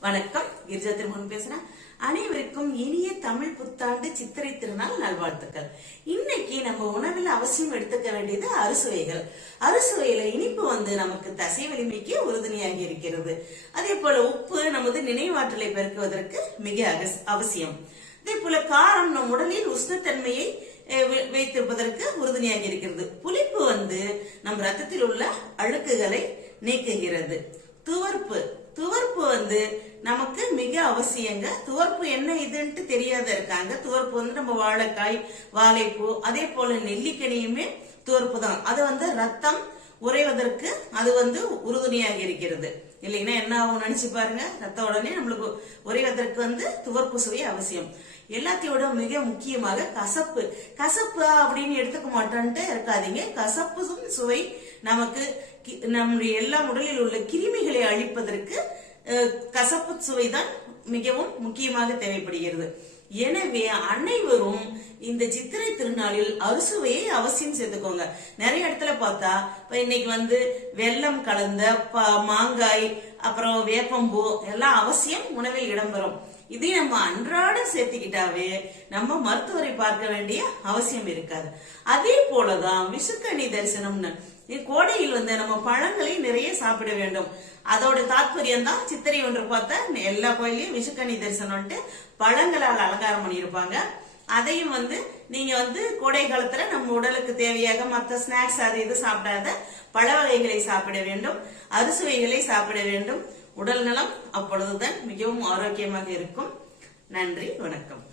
வணக்கம். கிரிஜா திருமணம் பேசுறேன். அனைவருக்கும் இனிய தமிழ் புத்தாண்டு சித்திரை திருநாள் நல்வாழ்த்துக்கள். இன்னைக்கு நம்ம உணவில் அவசியம் எடுத்துக்க வேண்டியது அறுசுவைகள். அறுசுவையில இனிப்பு வந்து நமக்கு தசை வலிமைக்கு உறுதுணையாகி இருக்கிறது. அதே போல உப்பு நமது நினைவாற்றலை பெருக்குவதற்கு மிக அவசியம். அதே போல காரம் நம் உடலில் உஷ்ணத்தன்மையை வைத்திருப்பதற்கு உறுதுணையாக இருக்கிறது. புளிப்பு வந்து நம் ரத்தத்தில் உள்ள அழுக்குகளை நீக்குகிறது. துவர்ப்பு. துவர்ப்பு வந்து நமக்கு மிக அவசியங்க. துவர்ப்பு என்ன இதுன்ட்டு தெரியாத இருக்காங்க. துவர்ப்பு வந்து நம்ம வாழைக்காய் வாழைப்பூ அதே போல நெல்லிக்கனியுமே துவர்ப்பு தான். அது வந்து ரத்தம் உறைவதற்கு அது வந்து உறுதுணையாக இருக்கிறது. இல்லைன்னா என்ன ஆகும் நினைச்சு பாருங்க. ரத்த உடனே நம்மளுக்கு உறைவதற்கு வந்து துவர்ப்பு சுவை அவசியம். எல்லாத்தையோட மிக முக்கியமாக கசப்பு. கசப்பு அப்படின்னு எடுத்துக்க மாட்டோன்ட்டு இருக்காதீங்க. கசப்பு சுவை நமக்கு கி- நம்முடைய எல்லா உடலில் உள்ள கிருமி அழிப்பதற்கு கசப்பு சுவைதான் மிகவும் முக்கியமாக தேவைப்படுகிறது. எனவே அனைவரும் இந்த சித்திரை திருநாளில் அறுசுவையை அவசியம் சேர்த்துக்கோங்க. நிறைய இடத்துல பார்த்தா இப்ப இன்னைக்கு வந்து வெள்ளம் கலந்த மாங்காய் அப்புறம் வேப்பம்பூ எல்லாம் அவசியம் உணவில் இடம்பெறும். இதை நம்ம அன்றாடம் சேர்த்துக்கிட்டாவே நம்ம மருத்துவரை பார்க்க வேண்டிய அவசியம் இருக்காது. அதே போலதான் விசுக்கணி தரிசனம்னு. இது கோடையில் வந்து நம்ம பழங்களை நிறைய சாப்பிட வேண்டும். அதோட தாத்பரியம் தான் சித்திரை ஒன்று பார்த்தா எல்லா கோயிலையும் விசுக்கணி தரிசனம்ட்டு பழங்களால் அலங்காரம் பண்ணியிருப்பாங்க. அதையும் வந்து நீங்க வந்து கோடை காலத்துல நம்ம உடலுக்கு தேவையாக மற்ற ஸ்நாக்ஸ் அது இது சாப்பிடாத பழ வகைகளை சாப்பிட வேண்டும். அறுசுவைகளை சாப்பிட வேண்டும். உடல் நலம் அப்பொழுதுதான் மிகவும் ஆரோக்கியமாக இருக்கும். நன்றி வணக்கம்.